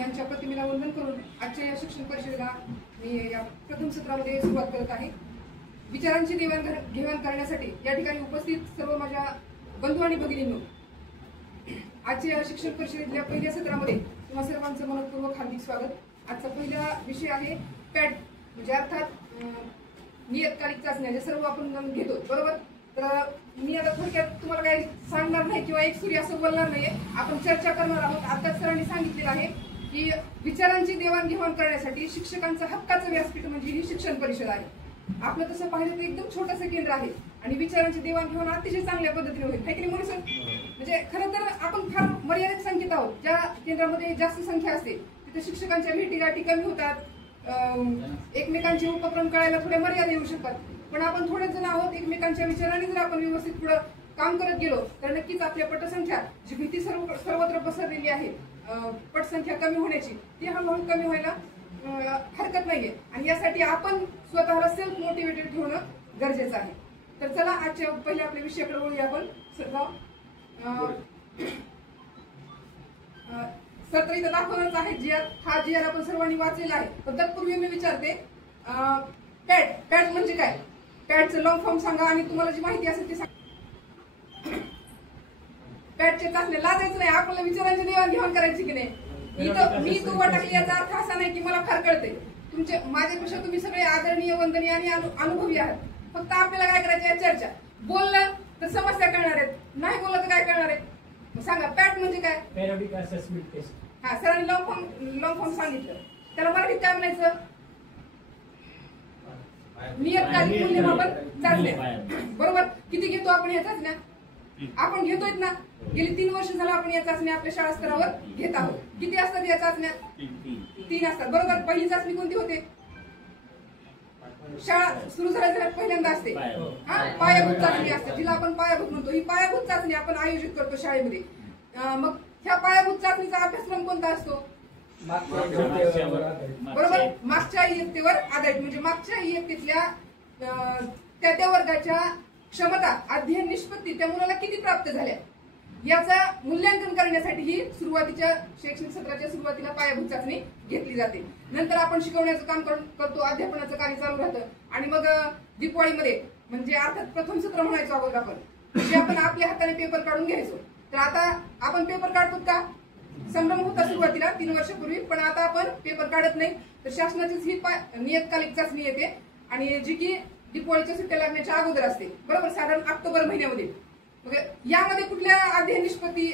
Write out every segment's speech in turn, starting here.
यांच्या प्रतिमेला वंदन करून आजच्या या शिक्षण परिषदेला मी या प्रथम सत्रामध्ये सुरुवात करत आहे। विचारांची देवाणघेवाण करण्यासाठी या ठिकाणी उपस्थित सर्व माझ्या बंधू आणि भगिनींनो, आजच्या या शिक्षण परिषदेच्या पहिल्या सत्रामध्ये तुम्हा सर्वांचं मनपूर्वक हार्दिक स्वागत। आजचा पहिला विषय आहे पॅट, म्हणजे अर्थात नियतकालिक चाचण्या, जे सर्व आपण घेतो, बरोबर। तर मी आता थोडक्यात तुम्हाला काही सांगणार नाही किंवा एक सूर्य असं बोलणार नाहीये, आपण चर्चा करणार आहोत। आता सरांनी सांगितलेलं आहे की विचारांची देवाणघेवाण करण्यासाठी शिक्षकांचं हक्काचं व्यासपीठ म्हणजे ही शिक्षण परिषद आहे। आपलं तसं पाहिलं तर एकदम छोटंसं केंद्र आहे आणि विचारांची देवाणघेवाण अतिशय चांगल्या पद्धतीने होईल, है की नाही सर? म्हणजे खरं तर आपण फार मर्यादित संख्येत आहोत। ज्या केंद्रामध्ये जास्त संख्या असते तिथे शिक्षकांच्या भेटीगाठी कमी होतात, एकमेकांचे उपक्रम कळायला थोड्या मर्यादा येऊ शकतात। पण आपण थोडेच जण आहोत, एकमेकांच्या विचारांनी जर आपण व्यवस्थित पुढे काम करत गेलो तर नक्कीच आपल्या पटसंख्या, जी भीती सर्वत्र पसरलेली आहे पटसंख्या कमी होण्याची, ती हळूहळू कमी व्हायला हरकत नाहीये। आणि यासाठी आपण स्वतःला सेल्फ मोटिवेटेड ठेवणं गरजेचं आहे। तर चला आजच्या पहिल्या आपल्या विषयाकडे वळूया आपण। सत्र इथं दाखवणारच आहे GR, हा GR आपण सर्वांनी वाचलेला आहे। पण तत्पूर्वी मी विचारते, पॅट म्हणजे काय? पॅटचं लॉंग फॉर्म सांगा आणि तुम्हाला जी माहिती असेल ती सांगा। पॅटच्या चाचण्या लाजायचं नाही, आपल्याला विचारांची देवाणघेवाण करायची की नाही। मी तू टाकली याचा अर्थ असा नाही की मला फार कळते, तुमचे माझ्यापेक्षा तुम्ही सगळे आदरणीय, वंदनीय आणि अनुभवी आहात। फक्त आपल्याला काय करायचं आहे, चर्चा। बोललं तर समस्या कळणार आहेत, नाही बोललं तर काय कळणार आहे? सांगा, पॅट म्हणजे काय? Periodic assessment test. हा, सरांनी लॉंग फॉर्म सांगितलं, त्याला मराठीत काय म्हणायचं? नियतकालिक मूल्यमापन चाचण्या, बरोबर। किती घेतो आपण या चाचण्या? आपण घेतोय ना, गेली 3 वर्ष झालं आपण या चाचण्या आपल्या शाळा स्तरावर घेत आहोत। किती असतात या चाचण्या? 3 असतात, बरोबर। पहिली चाचणी कोणती होते? शाळा सुरू झाल्याच्या पहिल्यांदा असते, हा, पायाभूत चाचणी असते, जिला आपण पायाभूत म्हणतो। ही पायाभूत चाचणी आपण आयोजित करतो शाळेमध्ये। मग ह्या पायाभूत चाचणीचा अभ्यासक्रम कोणता असतो? बरोबर, मागच्या इयत्तेवर आधारित, म्हणजे मागच्या इयत्तेतल्या त्या वर्गाच्या क्षमता, अध्ययन निष्पत्ती त्या मुलाला किती प्राप्त झाल्या याचा मूल्यांकन करण्यासाठी ही सुरुवातीच्या शैक्षणिक सत्राच्या सुरुवातीला पायाभूत चाचणी घेतली जाते। नंतर आपण शिकवण्याचं काम करतो, अध्यापनाचं कार्य चालू राहतं आणि मग दिवाळीमध्ये, म्हणजे अर्थात प्रथम सत्र म्हणायचो अगोदर आपण, म्हणजे आपण आपल्या हाताने पेपर काढून घ्यायचो। तर आता आपण पेपर काढतो का? संभ्रम होता सुरुवातीला 3 वर्षापूर्वी, पण आता आपण पेपर काढत नाही। तर शासनाचीच ही नियतकालिक चाचणी येते आणि जी की दिवाळीच्या सुट्ट्या लागण्याच्या अगोदर असते, बरोबर, साधारण ऑक्टोबर महिन्यामध्ये। मग यामध्ये कुठल्या अध्ययन निष्पत्ती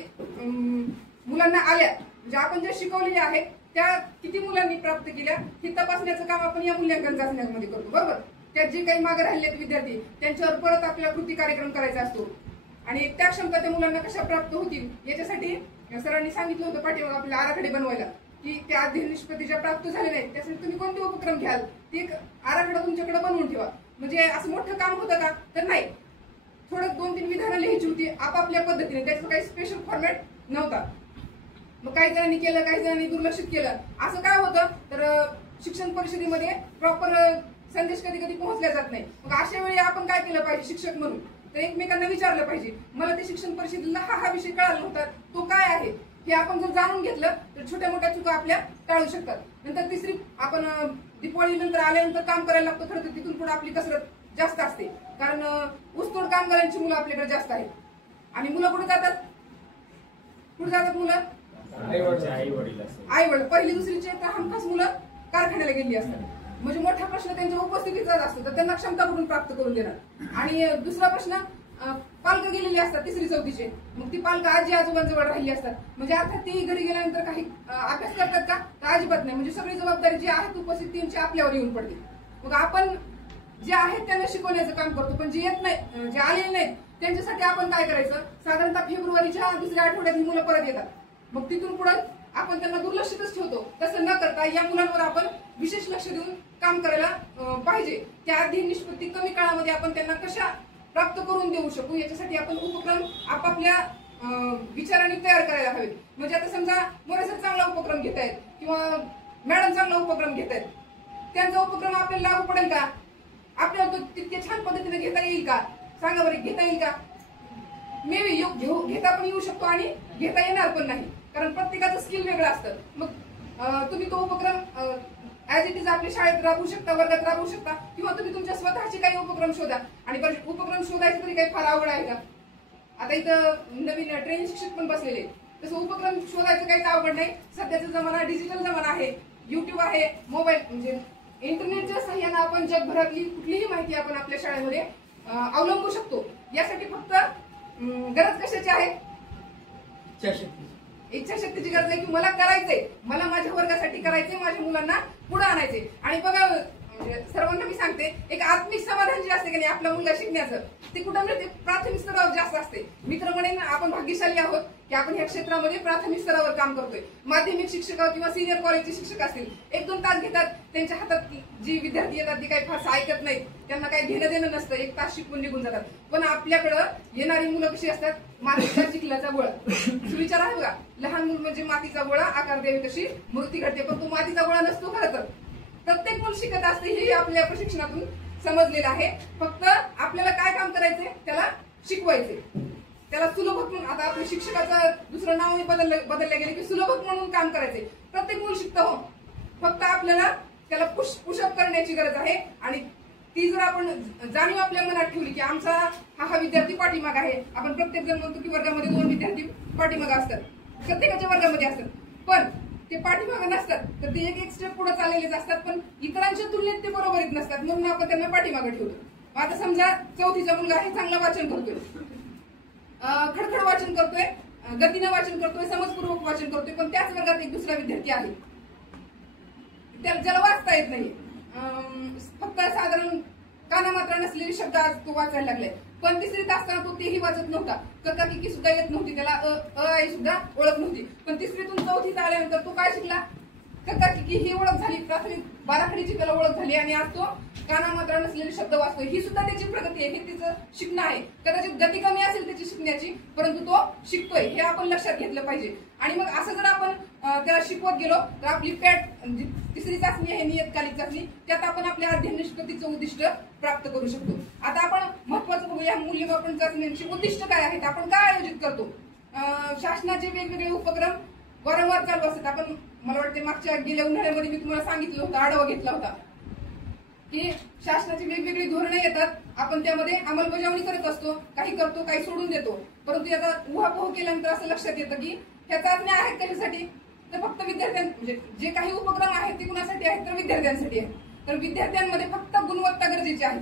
मुलांना आल्या, म्हणजे आपण ज्या शिकवलेल्या आहेत त्या किती मुलांनी प्राप्त केल्या हे तपासण्याचं काम आपण या मूल्यांकन चाचण्यांमध्ये करतो, बरोबर। त्यात जे काही मागे राहिलेत विद्यार्थी त्यांच्यावर परत आपल्याला कृती कार्यक्रम करायचा असतो आणि त्या क्षमता त्या मुलांना कशा प्राप्त होतील याच्यासाठी सरांनी सांगितलं होतं पाठीमागे आपल्याला आराखडे बनवायला, की त्या अध्ययन निष्पत्ती ज्या प्राप्त झाल्या नाहीत त्यासाठी तुम्ही कोणते उपक्रम घ्याल ते एक आराखडा तुमच्याकडे बनवून ठेवा। म्हणजे असं मोठं काम होतं का? तर नाही, थोडं 2-3 विधानं लिहायची होती आपापल्या पद्धतीने, त्याचं काही स्पेशल फॉर्मॅट नव्हता। मग काही जणांनी केलं, काही जणांनी दुर्लक्षित केलं। असं काय होतं तर शिक्षण परिषदेमध्ये प्रॉपर संदेश कधी कधी पोहोचला जात नाही। मग अशा वेळी आपण काय केलं पाहिजे शिक्षक म्हणून, तर एकमेकांना विचारलं पाहिजे, मला ते शिक्षण परिषदेला हा विषय कळाला नव्हता, तो काय आहे हे आपण जर जाणून घेतलं तर छोट्या मोठ्या चुका आपल्या टाळू शकतात। नंतर तिसरी, आपण दिवाळी नंतर आल्यानंतर काम करायला लागतो, खरं तर तिथून पुढे आपली कसरत जास्त असते, कारण ऊसतोड कामगारांची मुलं आपल्याकडे जास्त आहेत। आणि मुलं कुठे जातात? कुठे जातात मुलं? आई वडील। पहिली दुसरीची तर हमखास मुलं कारखान्याला गेली असतात, म्हणजे मोठा प्रश्न त्यांच्या उपस्थितीचाच असतो, तर त्यांना क्षमता कुठून प्राप्त करून देणार। आणि दुसरा प्रश्न, पालक गेलेली असतात 3री-4थीचे, मग ती पालक आजी आजोबांजवळ राहिली असतात, म्हणजे अर्थात ती घरी गेल्यानंतर काही अभ्यास करतात का? तर अजिबात नाही, म्हणजे सगळी जबाबदारी जी आहे उपस्थितीची आपल्यावर येऊन पडते। मग आपण जे आहेत त्यांना शिकवण्याचं काम करतो, पण जे येत नाही, जे आलेले नाहीत त्यांच्यासाठी आपण काय करायचं? साधारणतः फेब्रुवारीच्या 2ऱ्या आठवड्यात ही मुलं परत येतात, मग तिथून पुढे आपण त्यांना दुर्लक्षितच ठेवतो। तसं न करता या मुलांवर आपण विशेष लक्ष देऊन काम करायला पाहिजे। त्या अध्ययन निष्पत्ती कमी काळामध्ये आपण त्यांना कशा प्राप्त करून देऊ शकू याच्यासाठी आपण उपक्रम आपापल्या विचारांनी तयार करायला हवेत। म्हणजे आता समजा मोरे सर चांगला उपक्रम घेत आहेत किंवा मॅडम चांगला उपक्रम घेत आहेत, त्यांचा उपक्रम आपल्याला लागू पडेल का? आपल्याला तो तितके छान पद्धतीने घेता येईल का? सांगा बरं, घेता येईल का? मे बी घेता पण येऊ शकतो आणि घेता येणार पण नाही, कारण प्रत्येकाचं स्किल वेगळं असतं। मग तुम्ही तो उपक्रम ऍज इट इज आपल्या शाळेत राबवू शकता, वर्गात राबवू शकता, किंवा तुम्ही तुमच्या स्वतःचे काही उपक्रम शोधा. आणि उपक्रम शोधायचे तरी काही फार आवड आहे का? आता इथं नवीन ट्रेनिंग शिक्षक पण बसलेले, तसं उपक्रम शोधायचं काहीच अवघड नाही. सध्याचा जमाना डिजिटल जमाना आहे, युट्यूब आहे, मोबाईल म्हणजे इंटरनेटच्या सहाय्याने आपण जगभरातली कुठलीही माहिती आपण आपल्या शाळेमध्ये अवलंबू शकतो. यासाठी फक्त गरज कशाची आहे? इच्छाशक्तीची गरज आहे की मला करायचंय, मला माझ्या वर्गासाठी करायचंय, माझ्या मुलांना पुढे आणायचे. आणि बघा म्हणजे सर्वांना मी सांगते, एक आत्मिक समाधान जे असते की नाही आपला मुलगा शिकण्याचं, ते कुठं मिळते? प्राथमिक स्तरावर जास्त असते. मित्र म्हणेन आपण भाग्यशाली आहोत की आपण ह्या क्षेत्रामध्ये प्राथमिक स्तरावर काम करतोय. माध्यमिक शिक्षक किंवा सिनियर कॉलेजचे शिक्षक असतील, 1-2 तास घेतात, त्यांच्या हातात जी विद्यार्थी येतात ते काही फारसं ऐकत नाहीत, त्यांना काही घेणं देणं नसतं, 1 तास शिकून निघून जातात. पण आपल्याकडं येणारी मुलं कशी असतात? मातीचा चिखलाचा गोळा. सुविचार आहे बघा, लहान मुल म्हणजे मातीचा गोळा, आकार द्यावी तशी मूर्ती घडते. पण तो मातीचा गोळा नसतो खरं तर. प्रत्येक मुल शिकत असते हे आपल्या प्रशिक्षणातून समजलेलं आहे. फक्त आपल्याला काय काम करायचंय? त्याला शिकवायचे, त्याला सुलभक म्हणून. आता आपल्या शिक्षकाचं दुसरं नाव बदललं गेले की सुलभक म्हणून काम करायचे. प्रत्येक मुल शिकतं हो, फक्त आपल्याला त्याला पुशअप करण्याची गरज आहे. आणि ती जर आपण जाणीव आपल्या मनात ठेवली की आमचा हा विद्यार्थी पाठीमाग आहे. आपण प्रत्येक जण म्हणतो की वर्गामध्ये 2 विद्यार्थी पाठीमाग असतात, प्रत्येकाच्या वर्गामध्ये असतात, पण ते पाठीमागे नसतात, तर ते एक स्टेप पुढे चाललेलेच असतात, पण इतरांच्या तुलनेत ते बरोबरीत नसतात, म्हणून आपण त्यांना पाठीमागे ठेवतो. आता समजा 4थीचा मुलगा आहे, चांगलं वाचन करतोय, खडखड वाचन करतोय, गतीनं वाचन करतोय, समजपूर्वक वाचन करतोय, पण त्याच वर्गात एक दुसरा विद्यार्थी आहे ज्याला वाचता येत नाही, फक्त साधारण कानामात्रा नसलेले शब्द आज तो वाचायला लागले. पण 3रीत असताना तो तेही वाचत नव्हता, कका किकी सुद्धा येत नव्हती, त्याला आई सुद्धा ओळख नव्हती. पण 3रीतून 4थीत आल्यानंतर तो काय शिकला? कका किकी ही ओळख झाली, प्राथमिक बाराखडीची त्याला ओळख झाली, आणि आज तो कानामात्रा नसलेले शब्द वाचतोय. ही सुद्धा त्याची प्रगती आहे, हे तिचं शिकणं आहे. कदाचित गती कमी असेल त्याची शिकण्याची, परंतु तो शिकतोय हे आपण लक्षात घेतलं पाहिजे. आणि मग असं जर आपण त्याला शिकवत गेलो तर आपली पॅट 3री चाचणी आहे, नियतकालिक चाचणी, त्यात आपण आपल्या अध्ययन निष्पत्तीचं उद्दिष्ट प्राप्त करू शकतो. आता आपण महत्वाचं बघूया, मूल्यमापन चाचण्यांची उद्दिष्ट काय आहेत, आपण काय आयोजित करतो. शासनाचे वेगवेगळे उपक्रम वारंवार चालू असतात. आपण मला वाटते मागच्या गेल्या उन्हाळ्यामध्ये मी तुम्हाला सांगितलं होतं, आढावा घेतला होता की शासनाची वेगवेगळी धोरणं येतात, आपण त्यामध्ये अंमलबजावणी करत असतो, काही करतो, काही सोडून देतो. परंतु आता उहापोह केल्यानंतर असं लक्षात येतं की ह्या चाचण्या आहेत कशासाठी? तर फक्त म्हणजे जे काही उपक्रम आहेत ते कुणासाठी आहेत? तर विद्यार्थ्यांसाठी आहेत. तर विद्यार्थ्यांमध्ये फक्त गुणवत्ता गरजेची आहे.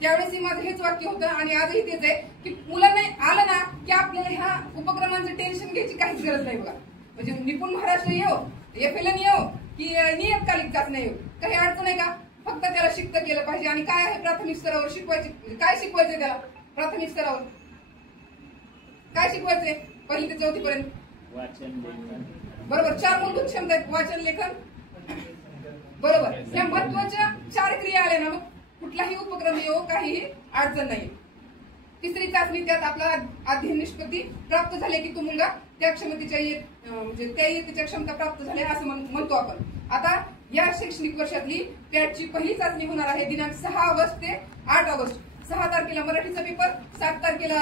त्यावेळेस माझं हेच वाक्य होतं आणि आजही तेच आहे की मुलांना आलं ना की आपल्याला ह्या उपक्रमांचं टेन्शन घ्यायची काहीच गरज नाही बघा. म्हणजे निपुण महाराष्ट्र येऊ, FLN येऊ की नियतकालिक चाचण्या येऊ, काही अडचण आहे का? फक्त त्याला शिकतं केलं पाहिजे. आणि काय आहे प्राथमिक स्तरावर शिकवायचे, काय शिकवायचंय त्याला? प्राथमिक स्तरावर काय शिकवायचंय? 1ली ते 4थी पर्यंत वाचन, बरोबर. 4 मूलभूत क्षमता आहेत, वाचन, लेखन, बरोबर. ह्या महत्वाच्या 4 क्रिया आल्या ना, मग कुठलाही उपक्रम येऊ काहीही अडचण नाही. 3री चाचणी, त्यात आपला अध्ययन निष्पत्ती प्राप्त झाले की तो मुलगा त्या क्षमतेच्या म्हणजे त्या इयत्तेच्या क्षमता प्राप्त झाल्या असं म्हणतो आपण. आता या शैक्षणिक वर्षातली पॅटची पहिली चाचणी होणार आहे दिनांक 6 ऑगस्ट ते 8 ऑगस्ट. 6 तारखेला मराठीचा पेपर, 7 तारखेला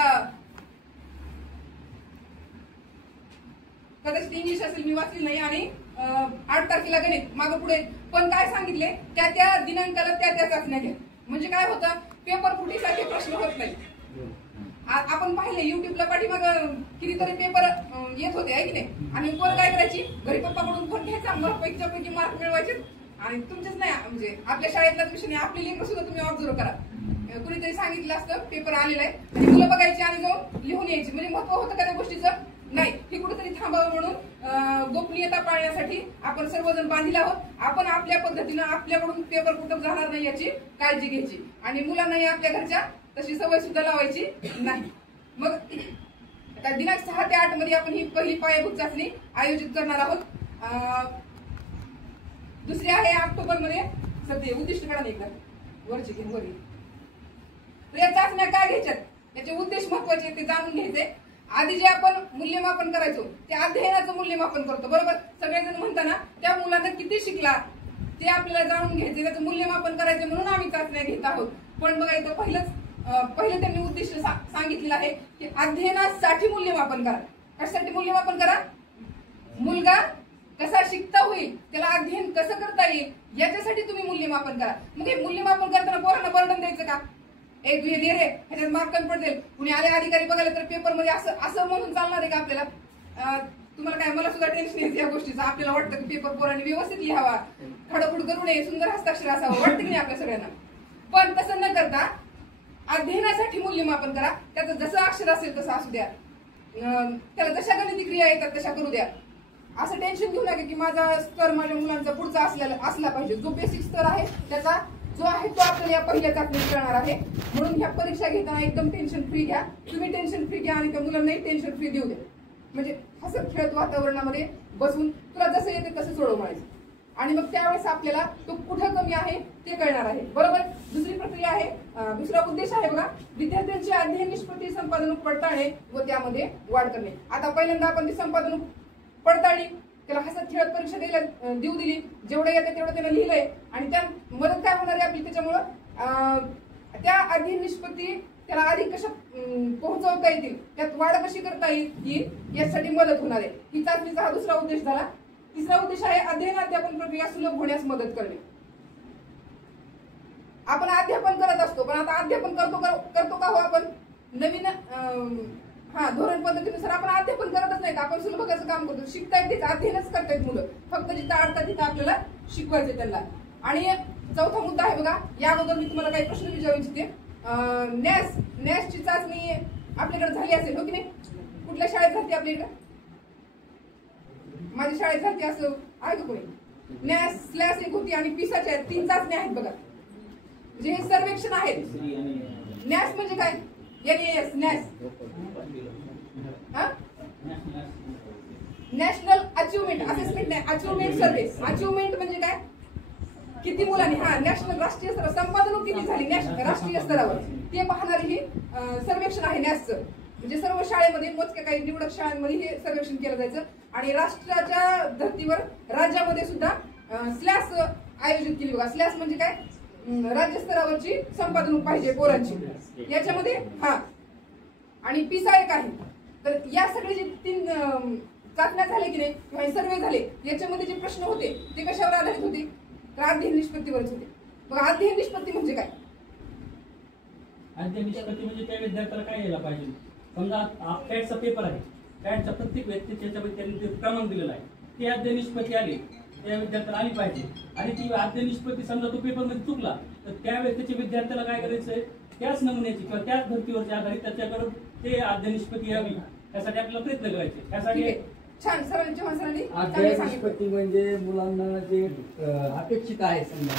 कदाचित इंग्लिश असेल, मी वाचली नाही, आणि 8 तारखेला गणित. मागे पुढे पण काय सांगितले, त्या दिनांकाला त्या चाचण्या घ्या. म्हणजे काय होतं, पेपर फुटीसारखे प्रश्न होत नाही. आपण पाहिले युट्यूबला पाठीमाग कितीतरी पेपर येत होते आहे की नाही, आणि पोरं काय करायची, घरी पप्पाकडून फोन घ्यायचा, मग पैकी मार्क मिळवायचे. आणि तुमचेच नाही म्हणजे आपल्या शाळेतलाच विषय नाही, आपली लेकरं सुद्धा तुम्ही ऑब्झर्व करा, कुणीतरी सांगितलं असतं पेपर आलेला आहे आणि मुलं बघायची आणि जाऊन लिहून यायची. म्हणजे महत्व होतं का त्या गोष्टीचं? नाही. हे कुठेतरी थांबावं म्हणून गोपनीयता पाळण्यासाठी आपण सर्वजण बांधील आहोत. आपण आपल्या पद्धतीनं आपल्याकडून पेपर कुठं जाणार नाही याची काळजी घ्यायची, आणि मुलांनाही आपल्या घरच्या तशी सवय सुद्धा लावायची नाही. मग आता दिनांक 6 ते 8 मध्ये आपण ही पहिली पायाभूत चाचणी आयोजित करणार आहोत. दुसरी आहे ऑक्टोबर मध्ये. सध्या उद्दिष्ट काढा एकदा वरची घेऊन वरी. तर या चाचण्या काय घ्यायच्यात, त्याचे उद्देश महत्वाचे ते जाणून घ्यायचे. आधी जे आपण मूल्यमापन करायचो ते अध्ययनाचं मूल्यमापन करतो, बरोबर. सगळेजण म्हणताना त्या मुलांना किती शिकला ते आपल्याला जाणून घ्यायचे, त्याचं मूल्यमापन करायचं म्हणून आम्ही चाचण्या घेत आहोत. पण बघा इथं पहिलं त्यांनी उद्दिष्ट सांगितलेलं आहे की अध्ययनासाठी मूल्यमापन करा. कशासाठी मूल्यमापन करा? मुलगा कसा शिकता होईल, त्याला अध्ययन कसं करता येईल याच्यासाठी तुम्ही मूल्यमापन करा. मग हे मूल्यमापन करताना पोरांना बर्डन द्यायचं का? एक तू हे दे रे, ह्याच्यात मार्क कमी पडतील, कुणी आले अधिकारी बघायला तर पेपर मध्ये असं म्हणून चालणार आहे का आपल्याला? तुम्हाला काय, मला सुद्धा टेन्शन येते या गोष्टीचं. आपल्याला वाटतं की पेपर पोरांनी व्यवस्थित लिहावा, खडखुड करू नये, सुंदर हस्ताक्षर असावं, वाटतं की नाही आपल्या सगळ्यांना? पण तसं न करता अध्ययनासाठी मूल्यमापन करा. त्याचं जसं अक्षर असेल तसं असू द्या, त्याला जशा गणिती क्रिया येतात तशा करू द्या. असं टेन्शन घेऊ नका की माझा स्तर माझ्या मुलांचा पुढचा असला पाहिजे. जो बेसिक स्तर आहे त्याचा जो आहे तो आपल्याला या पहिल्या चाचणीत कळणार आहे. म्हणून ह्या परीक्षा घेताना एकदम टेन्शन फ्री घ्या. तुम्ही टेन्शन फ्री घ्या आणि त्या मुलांनाही टेन्शन फ्री देऊ द्या. म्हणजे हसत खेळत वातावरणामध्ये बसून तुला जसं येते तसं सोडव म्हणायचं. आणि मग त्यावेळेस आपल्याला तो कुठं कमी आहे ते कळणार आहे. बरोबर. दुसरी प्रक्रिया आहे, दुसरा उद्देश आहे बघा, विद्यार्थ्यांची अध्ययन निष्पत्ती संपादन पडताळणे व त्यामध्ये वाढ करणे. आता पहिल्यांदा आपण ती संपादन पडताळली, त्याला हसत खेळत परीक्षा देऊ दिली, जेवढं येतं तेवढं त्यानं लिहिलंय. आणि त्या मदत काय होणार आहे आपली त्याच्यामुळं, त्या अध्ययन निष्पत्ती त्याला अधिक कशा पोहोचवता येतील, त्यात वाढ कशी करता येईल यासाठी मदत होणार आहे. ही चाचणीचा हा दुसरा उद्देश झाला. तिसरा उद्देश आहे अध्ययन अध्यापन प्रक्रिया सुलभ होण्यास मदत करणे. आपण अध्यापन करत असतो, पण आता अध्यापन करतो का हो आपण? नवीन धोरण पद्धतीनुसार आपण अध्यापन करतच नाही. आपण सुलभकाचं काम करतो. शिकतायत तेच अध्ययनच करतायत मुलं, फक्त जिथं अडतात तिथं आपल्याला शिकवायचं त्यांना. आणि चौथा मुद्दा आहे बघा, या अगोदर मी तुम्हाला काही प्रश्न विचारू इच्छिते. नॅसची चाचणी आपल्याकडे झाली असेल, हो की नाही? कुठल्या शाळेत झाली आपल्या इकडे? माझ्या शाळेत झाली असं आहे का कोणी? नॅस स्लॅस एक होती आणि पिसाच्या 3 चाचण्या आहेत बघा. म्हणजे हे सर्वेक्षण आहेत. नॅस म्हणजे काय? NAS नॅस, नॅशनल अचिव्हमेंट असेसमेंट नाही, अचिव्हमेंट सर्व्हे. अचिव्हमेंट म्हणजे काय? किती मुलांनी नॅशनल राष्ट्रीय स्तरावर संपादन किती झाली राष्ट्रीय स्तरावर ते पाहणारी ही सर्वेक्षण आहे नॅसचं. म्हणजे सर्व शाळेमध्ये, मोजक्या काही निवडक शाळांमध्ये हे सर्वेक्षण केलं जायचं. आणि राष्ट्राच्या धर्तीवर राज्यामध्ये सुद्धा स्लॅस आयोजित केली बघा. स्लॅस म्हणजे काय? राज्य स्तरावरची संपादन पाहिजे पोरांची याच्यामध्ये. आणि पिसा एक आहे. तर या सगळे जे 3 चाचण्या झाले की नाही किंवा सर्वे झाले, याच्यामध्ये जे प्रश्न होते ते कशावर आधारित होते? तर अध्ययन निष्पत्तीवरच होते. मग अध्ययन निष्पत्ती म्हणजे काय? अध्ययन निष्पत्ती म्हणजे त्या विद्यार्थ्याला काय यायला पाहिजे. समजा पॅटचा पेपर आहे, पॅटचा प्रत्येक व्यक्ती त्याच्यामध्ये त्यांनी क्रमांक दिलेला आहे, ती अध्ययन निष्पत्ती आली त्या विद्यार्थ्याला आली पाहिजे. आणि ती अध्ययन निष्पत्ती समजा तो पेपरमध्ये चुकला तर त्यावेळेस त्याच्या विद्यार्थ्याला काय करायचंय, त्याच नमुन्याची किंवा त्याच धर्तीवरच्या आधारित त्याच्याकडे ते अध्ययन निष्पत्ती यावी यासाठी आपल्याला प्रयत्न करायचे. त्यासाठी छान सरांच्या माणसांनी अध्ययन निष्पत्ती म्हणजे मुलांना जे अपेक्षित आहे, समजा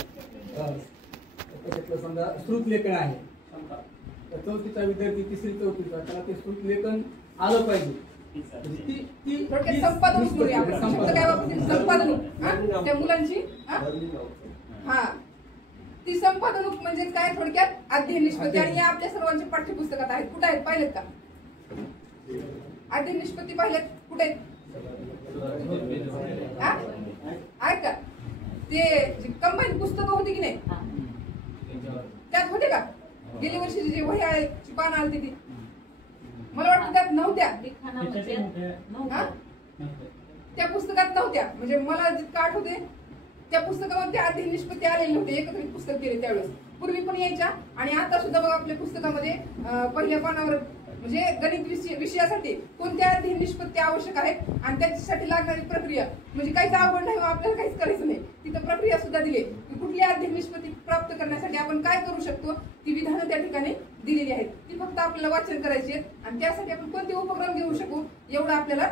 त्याच्यातलं समजा श्रुतलेखन आहे, चौथीचा विद्यार्थी 3री 4थीचा, त्याला ते श्रुतलेखन आलं पाहिजे. संपादन त्या मुलांची ती संपादनूक म्हणजे काय? थोडक्यात अध्ययन निष्पत्ती. आणि या आपल्या सर्वांच्या पाठ्यपुस्तकात आहेत. कुठे आहेत पाहिलेत का? अध्ययन निष्पत्ती पाहिलेत कुठे आहेत? आहेत का? ते कंबाईन पुस्तकं होती की नाही त्यात होते का? गेल्या वर्षी जे वही आहे पानं आली ती मला वाटतं त्यात नव्हत्या. त्या पुस्तकात नव्हत्या. म्हणजे मला जितकं आठवते त्या पुस्तकामध्ये अध्ययन निष्पत्ती आलेली नव्हते. एकत्रित पुस्तक केले त्यावेळेस. पूर्वी पण यायच्या आणि आता सुद्धा बघा आपल्या पुस्तकामध्ये पहिल्या पानावर म्हणजे गणित विषयासाठी कोणत्या अध्ययन निष्पत्ती आवश्यक आहेत आणि त्याच्यासाठी लागणारी प्रक्रिया. म्हणजे काहीच अवघड नाही, आपल्याला काहीच करायचं नाही. तिथं प्रक्रिया सुद्धा दिली की कुठली अध्ययन निष्पत्ती प्राप्त करण्यासाठी आपण काय करू शकतो ती विधानं त्या ठिकाणी दिलेली आहेत. ती फक्त आपल्याला वाचन करायची आहेत आणि त्यासाठी आपण कोणते उपक्रम घेऊ शकू एवढं आपल्याला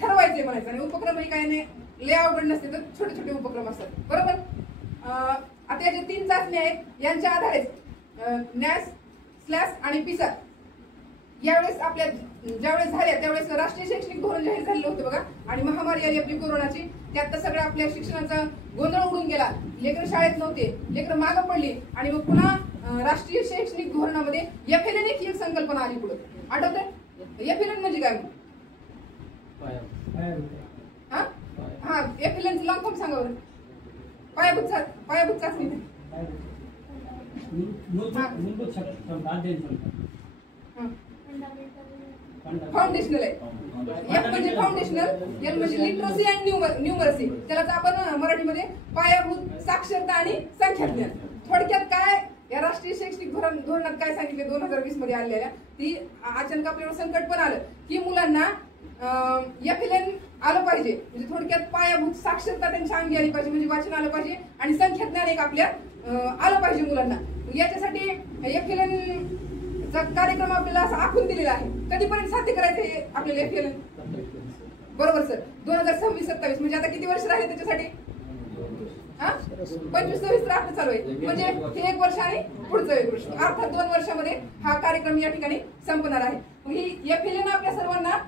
ठरवायचे म्हणायचं. आणि उपक्रम हे काय नाही लय अवघड नसते, तर छोटे छोटे उपक्रम असतात. बरोबर. आता या ज्या 3 चाचण्या आहेत यांच्या आधारे नॅस, स्लॅस आणि पिसा यावेळेस आपल्या ज्यावेळेस झाल्या त्यावेळेस राष्ट्रीय शैक्षणिक धोरण जाहीर झालेलं होतं बघा. आणि महामारी आली आपली कोरोनाची. त्यात तर सगळं आपल्या शिक्षणाचा गोंधळ उडून गेला. लेकरं शाळेत नव्हते, लेकरं मागं पडली. आणि मग पुन्हा राष्ट्रीय शैक्षणिक धोरणामध्ये FLN एक संकल्पना आली पुढे. आठवतंय FLN म्हणजे काय? FLN लॉंग फॉर्म सांगा बरं. पायाभूत चाचणी. फाउंडेशनल आहे. एक म्हणजे फाउंडेशनल, एल म्हणजे लिटरसी अँड न्यूमरसी, त्यालाच आपण मराठीमध्ये पायाभूत साक्षरता आणि संख्याज्ञान. थोडक्यात काय या राष्ट्रीय शैक्षणिक धोरणात काय सांगितले 2020 मध्ये आलेल्या, ती अचानक आपल्याला संकट पण आलं की मुलांना FLN आलं पाहिजे, म्हणजे थोडक्यात पायाभूत साक्षरता त्यांच्या अंगी आली पाहिजे, म्हणजे वाचन आलं पाहिजे आणि संख्याज्ञान एक आपल्या आलं पाहिजे मुलांना. याच्यासाठी FLN चा कार्यक्रम आपल्याला असा आखून दिलेला आहे. कधीपर्यंत साध्य करायचं हे आपल्याला FLN? बरोबर सर, 2026-27 म्हणजे आता किती वर्ष राहिले त्याच्यासाठी? 25-26 तर आता चालू आहे, म्हणजे हे 1 वर्ष आणि पुढचं 1 वर्ष, अर्थात 2 वर्षामध्ये हा कार्यक्रम या ठिकाणी संपणार आहे. ही FLN आपल्या सर्वांना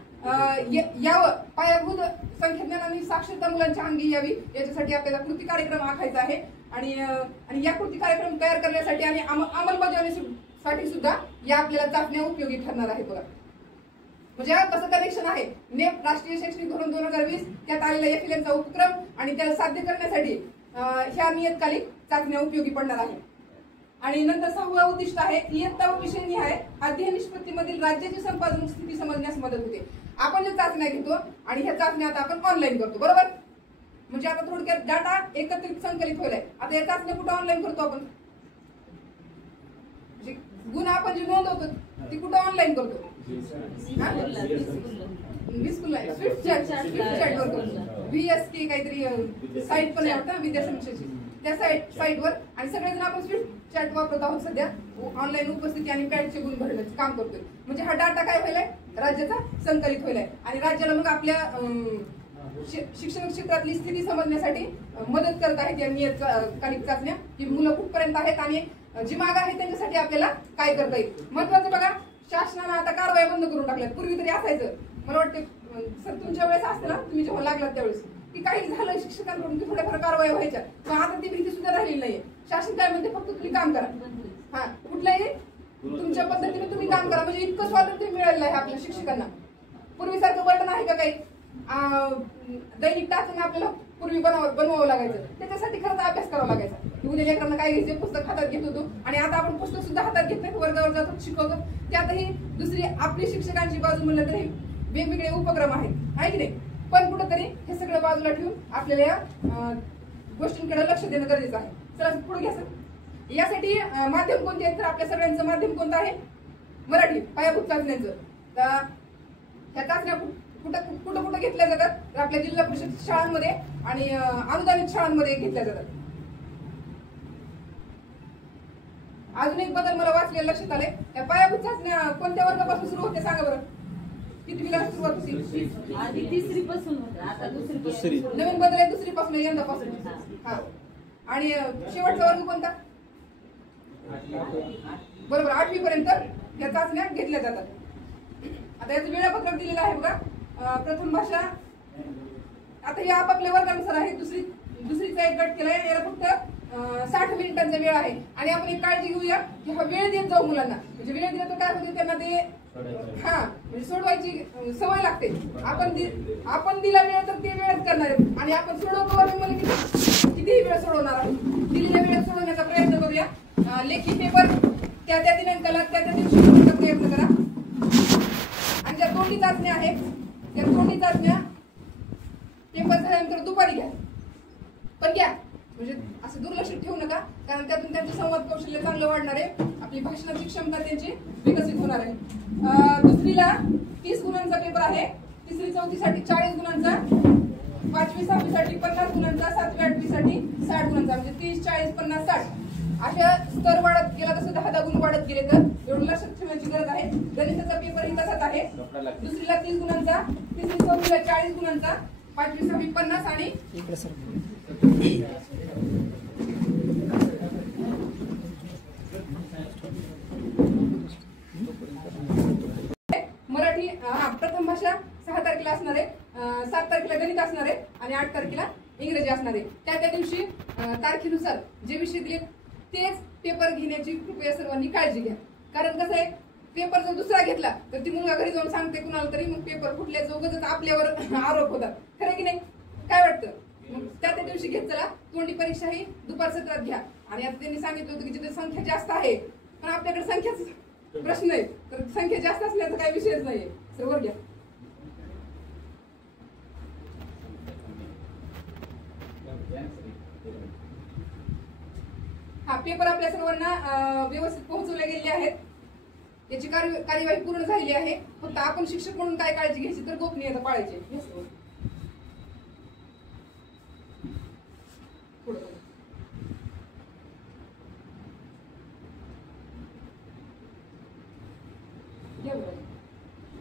यावं, पायाभूत संख्याज्ञान आणि साक्षरता मुलांच्या अंगी यावी, याच्यासाठी आपल्याला कृती कार्यक्रम आखायचा आहे. आणि या कृती कार्यक्रम तयार करण्यासाठी आणि अंमलबजावणीसाठी सुद्धा या आपल्याला चाचण्या उपयोगी ठरणार आहे. बघा म्हणजे कसं कनेक्शन आहे नेप राष्ट्रीय शैक्षणिक धोरण 2020 त्यात आलेला FLN चा उपक्रम आणि त्याला साध्य करण्यासाठी ह्या नियतकालिक चाचण्या उपयोगी पडणार आहे. आणि नंतर 6वा उद्दिष्ट आहे इयत्ता व विषयनिहाय अध्ययन निष्पत्तीमधील राज्याची संपादन स्थिती समजण्यास मदत होते. आपण जे चाचण्या घेतो आणि ह्या चाचण्या आता आपण ऑनलाईन करतो, बरोबर? म्हणजे आता थोडक्यात डाटा एकत्रित संकलित होईल. आता या चाचण्या कुठं ऑनलाईन करतो आपण? म्हणजे गुण आपण जे नोंदवतो ती कुठं ऑनलाईन करतो? स्विफ्ट चॅट वर करतो. VSK काहीतरी साईट पण आहे वाटतं विद्यासंस्थेची, त्या साईटवर. आणि सगळेजण आपण स्विफ्ट चॅट वापरत आहोत सध्या, ऑनलाईन उपस्थिती आणि पॅडचे गुण भरण्याचं काम करतोय. म्हणजे हा डाटा काय व्हायलाय? राज्याचा संकलित व्हायलाय आणि राज्याला मग आपल्या शिक्षण क्षेत्रातली स्थिती समजण्यासाठी मदत करत आहेत या नियतकालिक चाचण्या, की मुलं कुठपर्यंत आहेत आणि जी माग आहे त्यांच्यासाठी आपल्याला काय करता येईल. महत्वाचं बघा, शासनानं आता कारवाया बंद करून टाकल्यात. पूर्वी तरी असायचं, मला वाटतं सर तुमच्या वेळेस असतं ना, तुम्ही जेव्हा लागलात त्यावेळेस, की काही झालं शिक्षकांकडून की थोड्याफार कारवाया व्हायच्या, पण आता ती भीती सुद्धा राहिलेली नाहीये. शासन काय म्हणते, फक्त तुम्ही काम करा. कुठल्याही तुमच्या पद्धतीने तुम्ही काम करा. म्हणजे इतकं स्वातंत्र्य मिळालेलं आहे आपल्या शिक्षकांना. पूर्वीसारखं बटन आहे का काही? दैनिक टाचणं आपल्याला पूर्वी बनवावं लागायचं, त्याच्यासाठी खरंच अभ्यास करावा लागायचा. उद्या लेकरांना काय घ्यायचे, पुस्तक हातात घेत होतो आणि आता आपण पुस्तक सुद्धा हातात घेत नाही, वर्गावर जातो शिकवतो. त्यातही दुसरी आपली शिक्षकांची बाजू म्हणलं तरी वेगवेगळे उपक्रम आहेत, आहे की नाही? पण कुठंतरी हे सगळं बाजूला ठेवून आपल्याला या गोष्टींकडे लक्ष देणं गरजेचं आहे. चला पुढे घ्या सर. यासाठी माध्यम कोणते आहेत? तर आपल्या सगळ्यांचं माध्यम कोणतं आहे? मराठी. पायाभूत चाचण्यांचं त्या चाचण्या कुठं कुठं घेतल्या जातात? तर आपल्या जिल्हा परिषद शाळांमध्ये आणि अनुदानित शाळांमध्ये घेतल्या जातात. अजून एक बदल मला वाचलेला लक्षात आले, त्या पायाभूत चाचण्या कोणत्या वर्गापासून सुरू होते सांगा बरं? किती ला सुरुवात होती? आधी 3री पासून होतं, आता 2री. नवीन बदल आहे 2री पासून, यंदापासून. आणि शेवटचा वर्ग कोणता? बरोबर, 8वी पर्यंत या चाचण्या घेतल्या जातात. आता याचं वेळापत्रक दिलेलं आहे बघा. प्रथम भाषा आता हे आपापल्या वर्गानुसार आहे. दुसरीचा एक गट केलाय, याला फक्त 60 मिनिटांचा वेळ आहे. आणि आपण एक काळजी घेऊया की हा वेळ देत जाऊ मुलांना. म्हणजे वेळ दिला तर काय होते, त्यांना ते म्हणजे सोडवायची सवय लागते. आपण दिला वेळ तर ते वेळच करणार आहेत आणि आपण सोडवतो मला कितीही वेळ सोडवणार आहोत. दिलेल्या वेळेत सोडवण्याचा प्रयत्न करूया. लेखी पेपर त्या दिनांकाला त्या दिवशी सोडवण्याचा प्रयत्न करा. आणि ज्या तोंडी चाचण्या आहेत त्या तोंडी चाचण्या पेपर झाल्यानंतर दुपारी घ्या, पण घ्या. म्हणजे असं दुर्लक्ष ठेवू नका, कारण त्यातून त्यांचे संवाद कौशल्य चांगलं वाढणार आहे, आपली भाषणाची क्षमता त्यांची विकसित होणार आहे. दुसरीला 30 गुणांचा पेपर आहे. 3री 4थीसाठी 40 गुणांचा, 5वी 6वीसाठी 50 गुणांचा, 7वी 8वीसाठी 60 गुणांचा. म्हणजे 30 40 50 60 अशा स्तर वाढत गेला तसं 10 गुण वाढत गेले तर एवढं लक्षात ठेवण्याची गरज आहे. गणिताचा पेपर ही तसाच आहे. दुसरीला 30 गुणांचा, 3री 4थीला 40 गुणांचा, 5वी 6वी 50 आणि मराठी. प्रथम भाषा 6 तारखेला असणार आहे, 7 तारखेला गणित असणार आहे आणि 8 तारखेला इंग्रजी असणार आहे. त्या दिवशी तारखेनुसार जे विषय दिले तेच पेपर घेण्याची कृपया सर्वांनी काळजी घ्या. कारण कसं आहे, पेपर जर दुसरा घेतला तर ती मुलगा घरी जाऊन सांगते कुणाला तरी, मग पेपर फुटल्या जोगच आपल्यावर आरोप होतात. खरं की नाही? काय वाटतं? मग त्या दिवशी घेत चला. तोंडी परीक्षा ही दुपार सत्रात घ्या. आणि आता त्यांनी सांगितलं होतं की जिथे संख्या जास्त आहे, पण आपल्याकडे संख्याच प्रश्न आहे, तर संख्या जास्त असल्याचा काही विषयच नाहीये. सर्वर घ्या. हा पेपर आपल्या सर्वांना व्यवस्थित पोहोचवले गेले आहेत. याची कार्यवाही पूर्ण झालेली आहे. फक्त आपण शिक्षक म्हणून काय काळजी घ्यायची तर गोपनीयता पाळायची.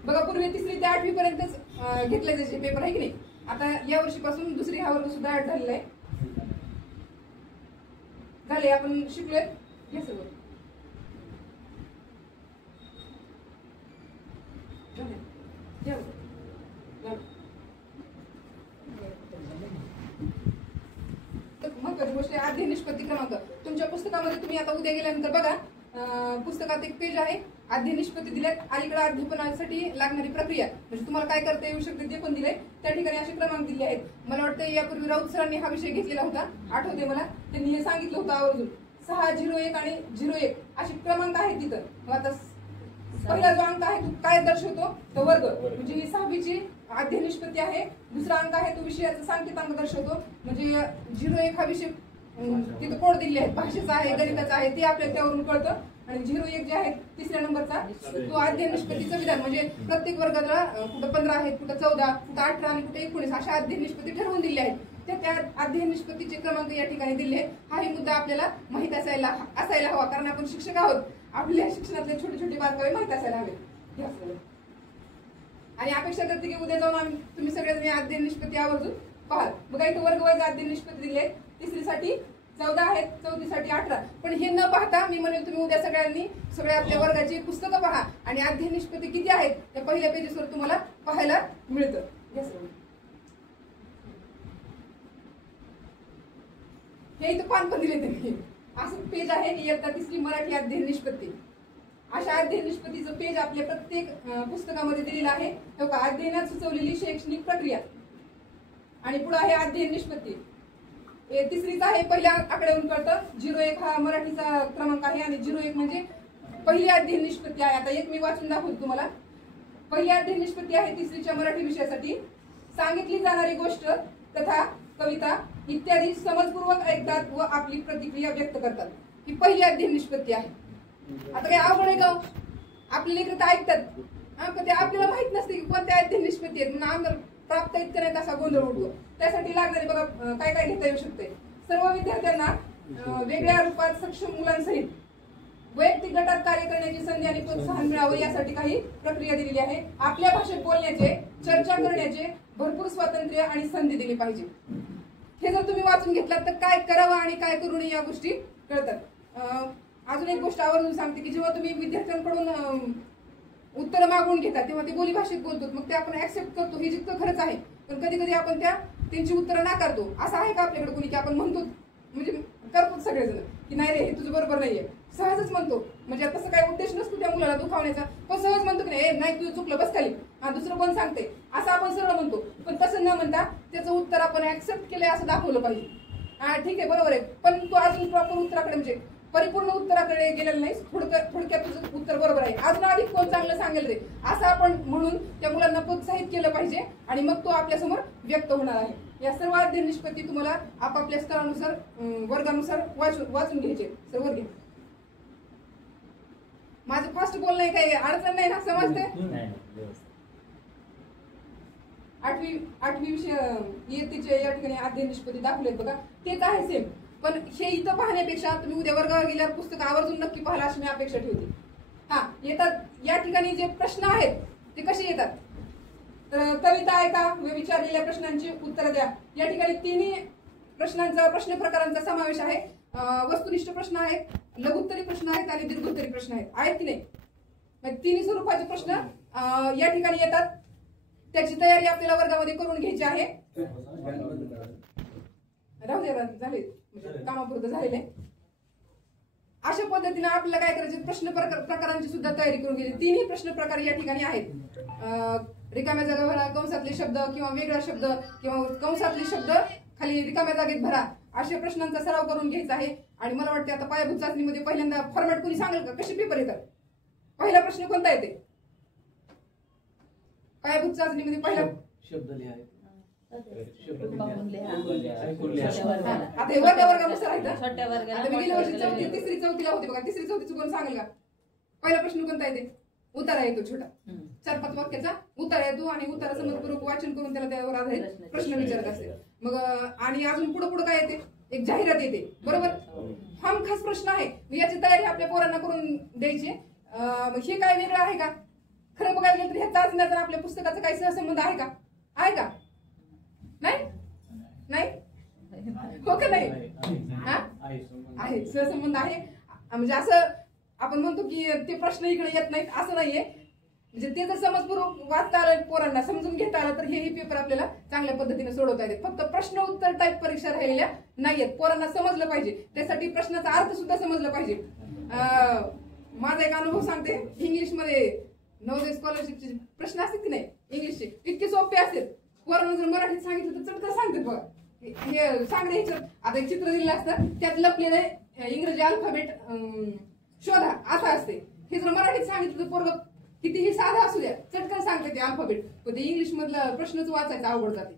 बघा पूर्वी 3री ते 8वी पर्यंतच घेतले जायचे पेपर आहे की नाही. आता या वर्षीपासून 2री हा वर्ग सुद्धा ऍड झालेला आहे. झाले आपण शिकलोय. घ्या सर्व. महत्वाची गोष्ट आहे अध्ययन निष्पत्ती क्रमांक. तुमच्या पुस्तकामध्ये तुम्ही आता उद्या गेल्यानंतर बघा पुस्तकात एक पेज आहे. अध्ययन निष्पत्ती दिल्यात. अलीकडे अध्यापनासाठी लागणारी प्रक्रिया म्हणजे तुम्हाला काय करता येऊ शकते ते पण दिलंय. त्या ठिकाणी असे क्रमांक दिले आहेत. मला वाटतं यापूर्वी राऊत सरांनी हा विषय घेतलेला होता. आठवते मला. त्यांनी हे सांगितलं होतं आवर्जून 601 आणि 01 असे क्रमांक आहेत तिथं. मग आता पहिला जो अंक आहे तो काय दर्शवतो तो वर्ग म्हणजे ही 6वीची अध्ययन निष्पत्ती आहे. दुसरा अंक आहे तो विषयाचा सांकेतांक दर्शवतो म्हणजे 01 हा विषय तिथं कोड दिले आहेत. भाषेचा आहे गणिताचा आहे ते आपल्याला त्यावरून कळतं. आणि 01 जे आहे 3ऱ्या नंबरचा तो अध्ययन निष्पत्तीचं विधान म्हणजे प्रत्येक वर्गाला कुठं 15 आहेत कुठं 14 कुठं 18 आणि कुठे 19 अशा अध्ययन निष्पत्ती ठरवून दिल्या आहेत. त्या अध्ययन निष्पत्तीचे क्रमांक या ठिकाणी दिले. हाही मुद्दा आपल्याला माहित असायला हवा कारण आपण शिक्षक आहोत. आपल्या शिक्षणातले छोटे छोटे बारकावे माहित असायला हवे. आणि अपेक्षा करते की उद्या जाऊन तुम्ही सगळ्यांनी अध्ययन निष्पत्ती आवर्जून पाहाल. बघा इथं वर्ग वाईज अध्ययन निष्पत्ती दिली आहे. 3रीसाठी 14 आहेत 4थीसाठी 18. पण हे न पाहता मी म्हणेल तुम्ही उद्या सगळ्यांनी सगळ्या आपल्या वर्गाची पुस्तकं पहा आणि अध्ययन निष्पत्ती किती आहेत त्या पहिल्या पेजेसवर तुम्हाला पाहायला मिळतं. हे इथं पान पण दिले त्यांनी. असं पेज आहे इयत्ता 3री मराठी अध्ययन निष्पत्ती. अशा अध्ययन निष्पत्तीचं पेज आपल्या प्रत्येक पुस्तकामध्ये दिलेलं आहे. अध्ययनात सुचवलेली शैक्षणिक प्रक्रिया आणि पुढे आहे अध्ययन निष्पत्ती. 3रीचा आहे पहिल्या आकड्यावरून कळतं. 01 हा मराठीचा क्रमांक आहे आणि 01 म्हणजे पहिली अध्ययन निष्पत्ती आहे. आता एक मी वाचून दाखवतो तुम्हाला. पहिली अध्ययन निष्पत्ती आहे 3रीच्या मराठी विषयासाठी. सांगितली जाणारी गोष्ट कथा कविता इत्यादी समजपूर्वक ऐकतात व आपली प्रतिक्रिया व्यक्त करतात. ही पहिली अध्ययन निष्पत्ती आहे. आता काही अवघड आहे का? आपले लेकरं ऐकतात पण ते आपल्याला माहित नसते की कोणत्या अध्ययन निष्पत्ती आहेत. म्हणून आम्हाला प्राप्त इतकं नाही तसा गोंधळ उडतो. त्यासाठी लागणारे बघा काय काय घेता येऊ शकते. सर्व विद्यार्थ्यांना वेगळ्या रूपात सक्षम मुलांसहित वैयक्तिक गटात कार्य करण्याची संधी आणि प्रोत्साहन मिळावं यासाठी काही प्रक्रिया दिलेली आहे. आपल्या भाषेत बोलण्याचे चर्चा करण्याचे भरपूर स्वातंत्र्य आणि संधी दिली पाहिजे. हे जर तुम्ही वाचून घेतलात तर काय करावं आणि काय करू नये या गोष्टी कळतात. अजून एक गोष्ट आवर्जून सांगते की जेव्हा तुम्ही विद्यार्थ्यांकडून उत्तर मागवून घेतात तेव्हा ते बोली भाषेत बोलतो मग ते आपण ऍक्सेप्ट करतो हे जितकं खरंच आहे. पण कधी कधी आपण त्यांची उत्तरं नाकारतो. असं आहे का आपल्याकडे कोणी की आपण म्हणतो म्हणजे करतो सगळेजण की नाही रे हे तुझं बरोबर नाहीये. सहजच म्हणतो म्हणजे तसं काही उद्देश नसतो त्या मुलाला दुखावण्याचा. पण सहज म्हणतो की नाही तुझं चुकलं बस खाली दुसरं कोण सांगते असं आपण सरळ म्हणतो. पण तसं न म्हणता त्याचं उत्तर आपण ऍक्सेप्ट केलंय असं दाखवलं पाहिजे. ठीक आहे बरोबर आहे पण तू अजून प्रॉपर उत्तराकडे म्हणजे परिपूर्ण उत्तराकडे गेलेलं नाही. थोडक्यात तुझं उत्तर बरोबर आहे अजून अधिक कोण चांगलं सांगेल रे असं आपण म्हणून त्या मुलांना प्रोत्साहित केलं पाहिजे आणि मग तो आपल्यासमोर व्यक्त होणार आहे. या सर्व अध्ययन निष्पत्ती तुम्हाला आपापल्या स्तरानुसार वर्गानुसार वाचून घ्यायचे. सर्व घे. माझं फास्ट बोलणं आहे काही अडचण नाही ना समजते. 8वी विषय इयत्तेचे या ठिकाणी अध्ययन निष्पत्ती दाखवलेत बघा तेच आहे सेम. पण हे इथं पाहण्यापेक्षा तुम्ही उद्या वर्गावर गेल्यावर पुस्तक आवर्जून नक्की पाहायला अशी मी अपेक्षा ठेवते. येतात या ठिकाणी जे प्रश्न आहेत ते कसे येतात तर कविता आहे का विचारलेल्या प्रश्नांची उत्तरं द्या. या ठिकाणी 3 प्रश्न प्रकारांचा समावेश आहे. वस्तुनिष्ठ प्रश्न आहेत लघुत्तरी प्रश्न आहेत आणि दीर्घोत्तरी प्रश्न आहेत की नाही. 3 स्वरूपाचे प्रश्न या ठिकाणी येतात. त्याची तयारी आपल्याला वर्गामध्ये करून घ्यायची आहे. राहू द्या झाले कामापुरतं झालेलं आहे. अशा पद्धतीने आपल्याला काय करायचे प्रश्न प्रकारांची सुद्धा तयारी करून घ्यायची. 3ही प्रश्न प्रकार या ठिकाणी आहेत. रिकाम्या जागा भरा कंसातले शब्द किंवा वेगळा शब्द किंवा कंसातले शब्द खाली रिकाम्या जागेत भरा अशा प्रश्नांचा सराव करून घ्यायचा आहे. आणि मला वाटते आता पायाभूत चाचणीमध्ये पहिल्यांदा फॉर्मॅट कोणी सांगेल का कसे पेपर येतात. पहिला प्रश्न कोणता येते पायाभूत चाचणीमध्ये पहिला शब्द लिहायचे. आता हे वर्गानुसार आहे का? छोट्या वर्गाला आता मी गेल्या वर्षी तिसरी चौथीला होते बघा. तिसरी चौथीचं कोण सांगेल का? पहिला प्रश्न कोणता येते? उतारा येतो छोटा, 4-5 वाक्याचा उतारा येतो आणि उतारा समजपूर्वक वाचन करून त्याला त्यावर आधारित प्रश्न विचारत असते. मग आणि अजून पुढे काय येते? एक जाहिरात येते, बरोबर. हमखास प्रश्न आहे, याची तयारी आपल्या पोरांना करून द्यायची. हे काय वेगळं आहे का? खरं बघायला गेलं तर ह्या चाचण्याचा आपल्या पुस्तकाचा काही सहसंबंध आहे का? आहे का? नाही नाही हो का नाही? आहे, सहसंबंध आहे. म्हणजे असं आपण म्हणतो की ते प्रश्न इकडे येत नाहीत असं नाहीये. म्हणजे ते जर समजपूर्वक वाचता आलं, पोरांना समजून घेता आलं, तर हेही पेपर आपल्याला चांगल्या पद्धतीने सोडवता येते. फक्त प्रश्न उत्तर टाईप परीक्षा राहिलेल्या नाहीयेत. पोरांना समजलं पाहिजे, त्यासाठी प्रश्नाचा अर्थ सुद्धा समजला पाहिजे. माझा एक अनुभव सांगते. इंग्लिशमध्ये नवोदय स्कॉलरशिपचे प्रश्न असतात की नाही इंग्लिशचे, इतके सोपे असतात. पोरांना जर मराठीत सांगितलं तर चटकन सांगते बघा. हे सांगणे ह्याच्यात आता एक चित्र दिलेलं असतं, त्यात लपलेले इंग्रजी अल्फाबेट शोधा असं असते. हे जर मराठीत सांगितलं तर पोरग कितीही साधा असू द्या चटकन सांगते ते अल्फाबेट, पण ते इंग्लिश मधलं प्रश्नच वाचायचं अवघड जाते.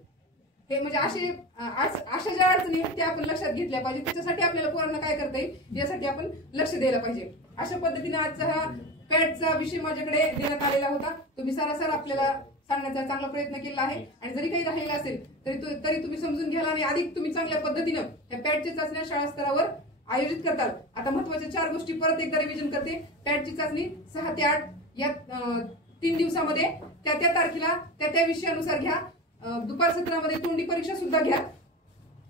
हे म्हणजे अशा ज्या अडचणी आहेत त्या आपण लक्षात घेतल्या पाहिजे. त्याच्यासाठी आपल्याला पोरांना काय करता येईल यासाठी आपण लक्ष द्यायला पाहिजे. अशा पद्धतीने आजचा हा पॅटचा विषय माझ्याकडे देण्यात आलेला होता. तुम्ही सरासर आपल्याला सांगण्याचा चांगला प्रयत्न केला आहे आणि जरी काही राहिलं असेल तरी तुम्ही समजून घ्याल आणि अधिक तुम्ही चांगल्या पद्धतीनं या पॅटच्या चाचण्या शाळा स्तरावर आयोजित करतात. आता महत्वाच्या 4 गोष्टी परत एकदा रिव्हिजन करते. पॅटची चाचणी 6 ते 8 या 3 दिवसामध्ये त्या तारखेला त्या विषयानुसार घ्या. दुपार सत्रामध्ये तोंडी परीक्षा सुद्धा घ्या.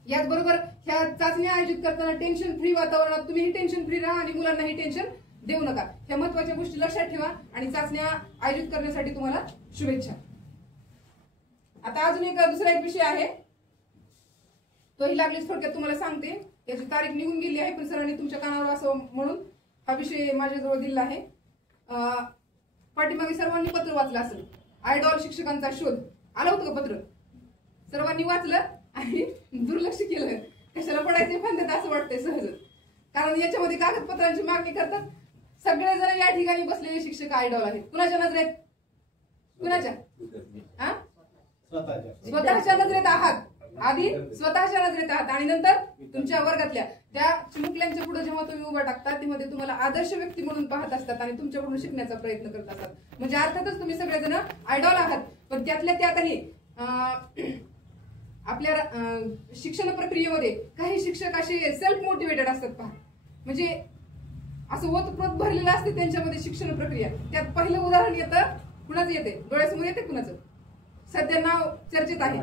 याचबरोबर ह्या चाचण्या आयोजित करताना टेन्शन फ्री वातावरणात तुम्हीही टेन्शन फ्री राहा आणि मुलांनाही टेन्शन देऊ नका. ह्या महत्वाच्या गोष्टी लक्षात ठेवा आणि चाचण्या आयोजित करण्यासाठी तुम्हाला शुभेच्छा. आता अजून दुसरा एक विषय आहे, तोही लागलीच थोडक्यात तुम्हाला सांगते. याची तारीख निघून गेली आहे, पण सरांनी तुमच्या कानावर असं म्हणून हा विषय माझ्याजवळ दिला आहे. पाठीमागे सर्वांनी पत्र वाचलं असेल, आयडॉल शिक्षकांचा शोध. आलं होतं का पत्र? सर्वांनी वाचलं आणि दुर्लक्ष केलं. कशाला पडायचे म्हणतात असं वाटतंय सहजच, कारण याच्यामध्ये कागदपत्रांची मागणी करतात. सगळेजण या ठिकाणी बसलेले शिक्षक आयडॉल आहेत. कुणाच्या नजरेत? कुणाच्या? स्वतःच्या नजरेत आहात. आधी स्वतःच्या नजरेत आहात आणि नंतर तुमच्या वर्गातल्या त्या चिमुकल्यांच्या पुढे जेव्हा तुम्ही उभा टाकता तेव्हा ते तुम्हाला आदर्श व्यक्ती म्हणून पाहत असतात आणि तुमच्याकडून शिकण्याचा प्रयत्न करत असतात. म्हणजे अर्थातच तुम्ही सगळेजण आयडॉल आहात, पण त्यातल्या त्यातही आपल्या शिक्षण प्रक्रियेमध्ये काही शिक्षक असे सेल्फ मोटिवेटेड असतात पहा. म्हणजे असं ओतप्रोत भरलेलं असते त्यांच्यामध्ये शिक्षण प्रक्रिया. त्यात पहिलं उदाहरण येतं, कुणाचं येते डोळ्यासमोर येते? कुणाचं सध्या नाव चर्चेत आहे?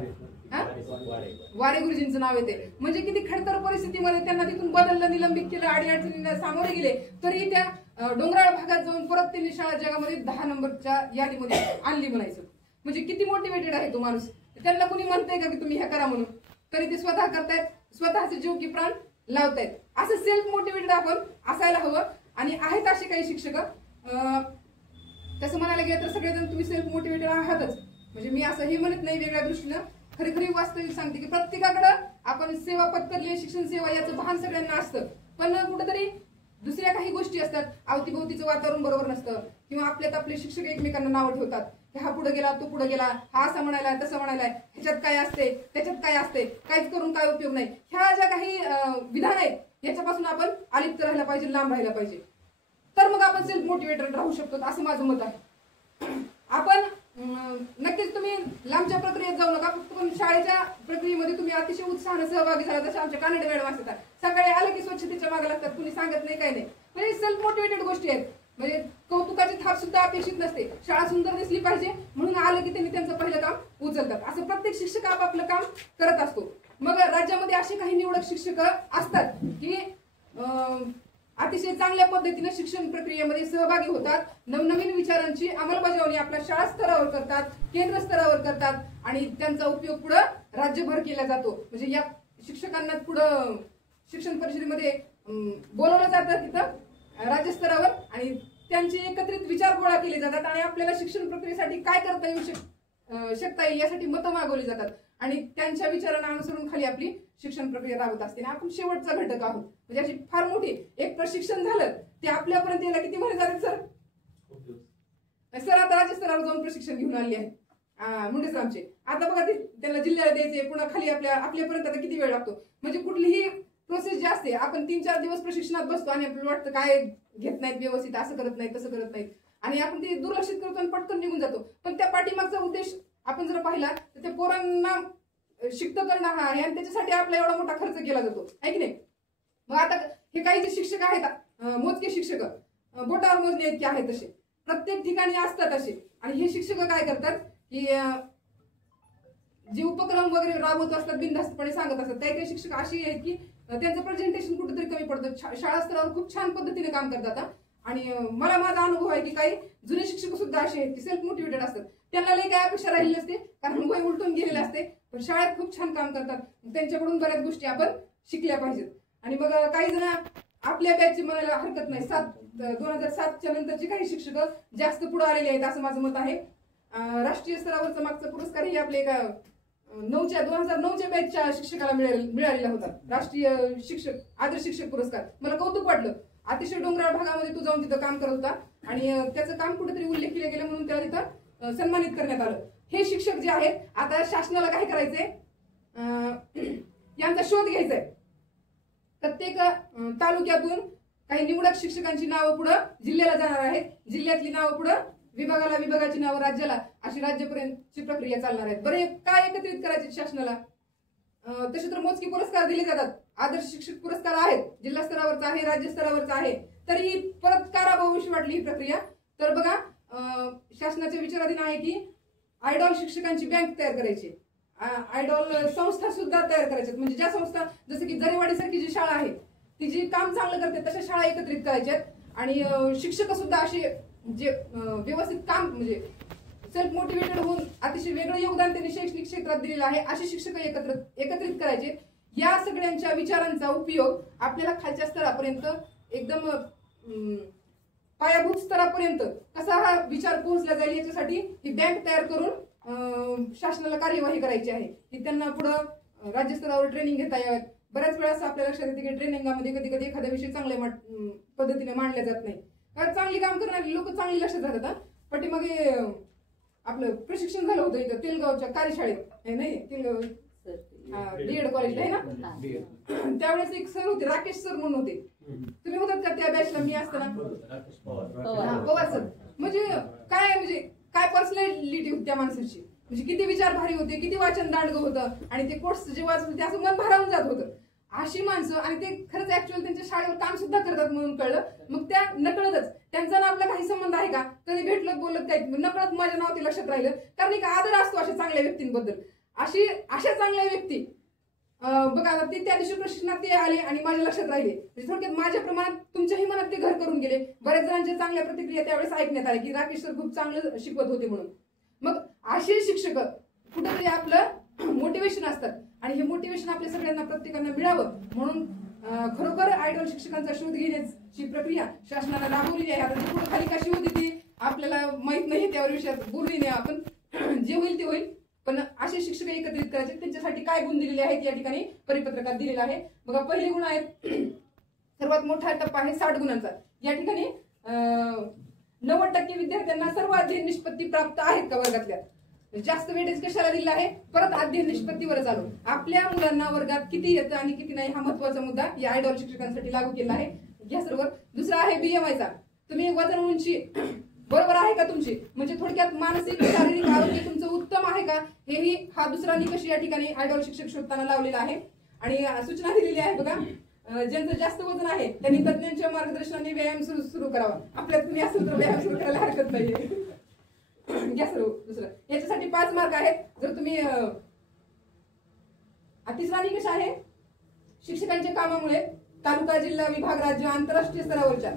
वारे गुरुजींचं नाव येते. म्हणजे किती खडतर परिस्थितीमध्ये त्यांना तिथून बदललं, निलंबित केलं, अडीअडचणींना सामोरे गेले, तरी त्या डोंगराळ भागात जाऊन परत त्यांनी शाळा जगामध्ये 10 नंबरच्या यादीमध्ये आणली म्हणायचं. म्हणजे किती मोटिवेटेड आहे तो माणूस. त्यांना कुणी म्हणतंय का की तुम्ही हे करा म्हणून, तरी ते स्वतः करतायत, स्वतःचे जीव की प्राण लावतायत. असं सेल्फ मोटिवेटेड आपण असायला हवं. आणि आहेत असे काही शिक्षक, तसं म्हणायला गेलं तर सगळेजण तुम्ही सेल्फ मोटिवेटेड आहातच. म्हणजे मी असं हे म्हणत नाही वेगळ्या दृष्टीनं, खरी वास्तविक सांगते की प्रत्येकाकडं आपण सेवा पत्करली, शिक्षण सेवा याचं भान सगळ्यांना असतं, पण कुठेतरी दुसऱ्या काही गोष्टी असतात. अवतीभोवतीचं वातावरण बरोबर नसतं किंवा आपले शिक्षक एकमेकांना नावं ठेवतात की हा पुढे गेला, तो पुढे गेला, हा असं म्हणायला तसं म्हणायलाय, ह्याच्यात काय असते, त्याच्यात काय असते, काहीच करून काय उपयोग नाही. ह्या ज्या काही विधान आहेत याच्यापासून आपण अलिप्त राहायला पाहिजे, लांब राहायला पाहिजे. तर मग आपण सेल्फ मोटिवेटेड राहू शकतो, असं माझं मत आहे. आपण नक्कीच तुम्ही लांबच्या प्रक्रियेत जाऊ नका, फक्त पण शाळेच्या प्रक्रियेमध्ये तुम्ही अतिशय उत्साहाने सहभागी झाला. जसे आमच्या कानडे मॅडम असतात, सकाळी आलं की स्वच्छतेच्या मागे लागतात, कुणी सांगत नाही, काही नाही. म्हणजे सेल्फ मोटिवेटेड गोष्टी आहेत. म्हणजे कौतुकाची थाप सुद्धा अपेक्षित नसते. शाळा सुंदर दिसली पाहिजे म्हणून आलं की त्यांनी त्यांचं पहिलं काम उचलतात. असं प्रत्येक शिक्षक आपापलं काम करत असतो. मग राज्यामध्ये असे काही निवडक शिक्षक असतात की अतिशय चांगल्या पद्धतीने शिक्षण प्रक्रियेमध्ये सहभागी होतात, नवनवीन विचारांची अंमलबजावणी आपल्या शाळा स्तरावर करतात, केंद्र स्तरावर करतात आणि त्यांचा उपयोग पुढे राज्यभर केला जातो. म्हणजे या शिक्षकांना पुढे शिक्षण परिषदेमध्ये बोलवलं जातं तिथं राज्यस्तरावर आणि त्यांचे एकत्रित विचार गोळा केले जातात आणि आपल्याला शिक्षण प्रक्रियेसाठी काय करता येऊ शकता येईल यासाठी मतं मागवली जातात आणि त्यांच्या विचारांना अनुसरून खाली आपली शिक्षण प्रक्रिया राबत असते. आपण शेवटचा घटक आहोत. म्हणजे अशी फार मोठी एक प्रशिक्षण झालं ते आपल्यापर्यंत यायला किती महिने झाले सर? सर आता राज्यस्तरावर जाऊन प्रशिक्षण घेऊन आले आहे. मुंडे सरांचे. आता बघा ते त्यांना जिल्ह्याला द्यायचे, पुन्हा खाली आपल्यापर्यंत आता किती वेळ लागतो. म्हणजे कुठलीही प्रोसेस जी असते, आपण 3-4 दिवस प्रशिक्षणात बसतो आणि आपल्याला वाटतं काय घेत नाहीत व्यवस्थित, असं करत नाहीत तसं करत नाहीत, आणि आपण ते दुर्लक्षित करतो आणि पटकन निघून जातो. पण त्या पाठीमागचा उद्देश आपण जर पाहिला तर त्या पोरांना शिक्त करणं हा आहे, आणि त्याच्यासाठी आपला एवढा मोठा खर्च केला जातो, आहे की नाही. मग आता हे काही जे शिक्षक आहेत, मोजके शिक्षक, बोटावर मोजणे इतके आहेत, तसे प्रत्येक ठिकाणी असतात असे. आणि हे शिक्षक काय करतात की जे उपक्रम वगैरे राबवत असतात, बिनधास्तपणे सांगत असतात. काही काही शिक्षक अशी आहेत की त्यांचं प्रेझेंटेशन कुठेतरी कमी पडतं, शाळा स्तरावर खूप छान पद्धतीने काम करतात. आणि मला माझा अनुभव आहे की काही जुने शिक्षक सुद्धा असे आहेत की सेल्फ मोटिवेटेड असतात. त्यांना लई काय अपेक्षा राहिली असते, कारण वय उलटून गेलेले असते, पण शाळेत खूप छान काम करतात. त्यांच्याकडून बऱ्याच गोष्टी आपण शिकल्या पाहिजेत. आणि मग काही जण आपल्या बॅचची म्हणायला हरकत नाही, 2007च्या नंतरचे काही शिक्षक जास्त पुढे आलेले आहेत असं माझं मत आहे. राष्ट्रीय स्तरावरचा मागचा पुरस्कारही आपले एका 2009च्या बॅचच्या शिक्षकाला मिळालेला होता, राष्ट्रीय शिक्षक आदर्श शिक्षक पुरस्कार. मला कौतुक वाटलं. अतिशय डोंगराळ भागामध्ये तो जाऊन तिथं काम करत होता, आणि त्याचं काम कुठेतरी उल्लेख केलं गेलं म्हणून त्याला तिथं सन्मानित करण्यात आलं. हे शिक्षक जे आहेत, आता शासनाला काय करायचंय, यांचा शोध घ्यायचाय. प्रत्येक तालुक्यातून काही निवडक शिक्षकांची नावं पुढं जिल्ह्याला जाणार आहेत, जिल्ह्यातली नावं पुढं विभागाला, विभागाची नावं राज्याला, अशी राज्यापर्यंतची प्रक्रिया चालणार आहे. बरं, काय एकत्रित करायचे शासनाला? तसे तर मोजके पुरस्कार दिले जातात. आदर्श शिक्षक पुरस्कार आहेत, जिल्हा स्तरावरचा आहे, राज्य स्तरावरचा आहे. तरी परत का राबवावीशी वाटली ही प्रक्रिया? तर बघा, शासनाच्या विचाराधीन आहे की आयडॉल शिक्षकांची बँक तयार करायची, आयडॉल संस्था सुद्धा तयार करायच्या. म्हणजे ज्या संस्था, जसं की जरेवाडी सारखी जी शाळा आहे, ती जी काम चांगलं करते, तशा शाळा एकत्रित करायच्यात. आणि शिक्षक सुद्धा असे जे व्यवस्थित काम, म्हणजे सेल्फ मोटिवेटेड होऊन अतिशय वेगळं योगदान त्यांनी शैक्षणिक क्षेत्रात दिलेलं आहे, असे शिक्षक एकत्रित करायचे. या सगळ्यांच्या विचारांचा उपयोग आपल्याला खालच्या स्तरापर्यंत, एकदम पायाभूत स्तरापर्यंत कसा हा विचार पोहोचला जाईल, याच्यासाठी ही बँक तयार करून शासनाला कार्यवाही करायची आहे. की त्यांना पुढे राज्य स्तरावर ट्रेनिंग घेता यावेत. बऱ्याच वेळा असं आपल्या लक्षात येते की ट्रेनिंगमध्ये कधी कधी एखादा विषय चांगल्या पद्धतीने मांडला जात नाही, कारण चांगली काम करणारी लोक चांगली लक्षात राहतात. पाठीमागे आपलं प्रशिक्षण झालं होतं इथं तेलगावच्या कार्यशाळेत, नाही तेलगाव डीएड कॉलेज आहे ना, त्यावेळेस एक सर होते, राकेश सर म्हणून होते. तुम्ही होतात का त्या बॅचला? मी असताना पवार सर. म्हणजे काय पर्सनॅलिटी होती त्या माणसाची, म्हणजे किती विचार भारी होते, किती वाचन दांडगं होतं, आणि ते कोर्स जे वाचत होते असं मन भारावून जात होतं. अशी माणसं, आणि ते खरंच ऍक्च्युअल त्यांच्या शाळेवर काम सुद्धा करतात म्हणून कळलं. मग त्या नकळतच, त्यांचा ना आपला काही संबंध आहे का, कधी भेटलं बोलत काय, नकळत माझं नाव ते लक्षात राहिलं. कारण एक आदर असतो अशा चांगल्या व्यक्तींबद्दल. अशा चांगल्या व्यक्ती बघा, ते त्या दिवशी प्रशिक्षणात ते आले आणि माझ्या लक्षात राहिले. म्हणजे थोडक्यात माझ्या प्रमाणात तुमच्याही मनात ते घर करून गेले. बऱ्याच जणांच्या चांगल्या प्रतिक्रिया त्यावेळेस ऐकण्यात आल्या की राकेश सर खूप चांगलं शिकवत होते म्हणून. मग असे शिक्षक कुठेतरी आपलं मोटिवेशन असतात, आणि हे मोटिवेशन आपल्या सगळ्यांना, प्रत्येकांना मिळावं म्हणून खरोखर आयडॉल शिक्षकांचा शोध घेण्याची प्रक्रिया शासनाला राबवलेली आहे. आता पुढे खाली कशी होती ती आपल्याला माहित नाही, त्यावर विषयात बोलू नये आपण. जे होईल ते होईल, पण असे शिक्षक एकत्रित करायचे. त्यांच्यासाठी काय गुण दिलेले आहेत या ठिकाणी परिपत्रकात दिलेला आहे. बघा, पहिले गुण आहेत, सर्वात मोठा टप्पा आहे 60 गुणांचा. या ठिकाणी 90% विद्यार्थ्यांना सर्व अध्ययन निष्पत्ती प्राप्त आहेत का वर्गातल्या. जास्त वेटेज कशाला दिला आहे? परत अध्ययन निष्पत्तीवरच आलो. आपल्या मुलांना वर्गात किती येतं आणि किती नाही हा महत्वाचा मुद्दा या आयडॉल शिक्षकांसाठी लागू केला आहे. या सर्व. दुसरा आहे BMI चा. तुम्ही वजन, उंची बरोबर आहे का तुमची, म्हणजे थोडक्यात मानसिक शारीरिक आरोग्य तुमचं उत्तम आहे का, हेही हा दुसरा निकष या ठिकाणी आयडॉल शिक्षक शोधताना लावलेला आहे. आणि सूचना दिलेली आहे बघा, ज्यांचं जास्त वजन आहे त्यांनी तज्ञांच्या मार्गदर्शनाने व्यायाम सुरू करावा. आपल्यात तुम्ही असेल तर व्यायाम सुरू करायला हरकत नाहीये. घ्या सर्व. दुसरं, याच्यासाठी 5 मार्क आहेत. जर तुम्ही तिसरा निकष आहे, शिक्षकांच्या कामामुळे तालुका, जिल्हा, विभाग, राज्य, आंतरराष्ट्रीय स्तरावरच्या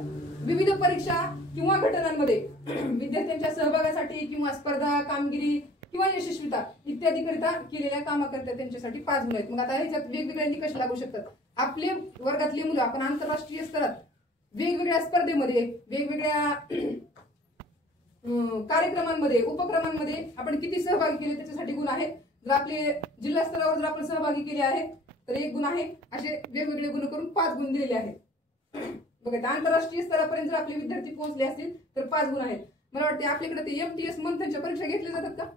विविध परीक्षा किंवा घटनांमध्ये विद्यार्थ्यांच्या सहभागासाठी किंवा स्पर्धा, कामगिरी किंवा यशस्वीता इत्यादी करिता केलेल्या कामाकरिता त्यांच्यासाठी 5 गुण आहेत. मग आता ह्याच्यात वेगवेगळे निकष लागू शकतात. आपले वर्गातली मुलं आपण आंतरराष्ट्रीय स्तरात वेगवेगळ्या स्पर्धेमध्ये, वेगवेगळ्या कार्यक्रमांमध्ये, उपक्रमांमध्ये आपण किती सहभागी केले त्याच्यासाठी गुण आहेत. जर आपले जिल्हा स्तरावर जर आपण सहभागी केले आहेत तर 1 गुण आहे. असे वेगवेगळे गुण करून 5 गुण दिलेले आहेत. बघा, आंतरराष्ट्रीय स्तरापर्यंत जर आपले विद्यार्थी पोहोचले असतील तर 5 गुण आहेत. मला वाटते आपल्याकडे ते MTS मंथनच्या परीक्षा घेतल्या जातात का?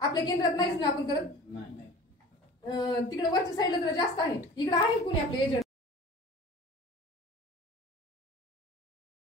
आपल्या केंद्रात नाहीच ना आपण करत. नाही तिकडे वरच्या साईडला जरा जास्त आहे. इकडे आहे कुणी आपले एजंट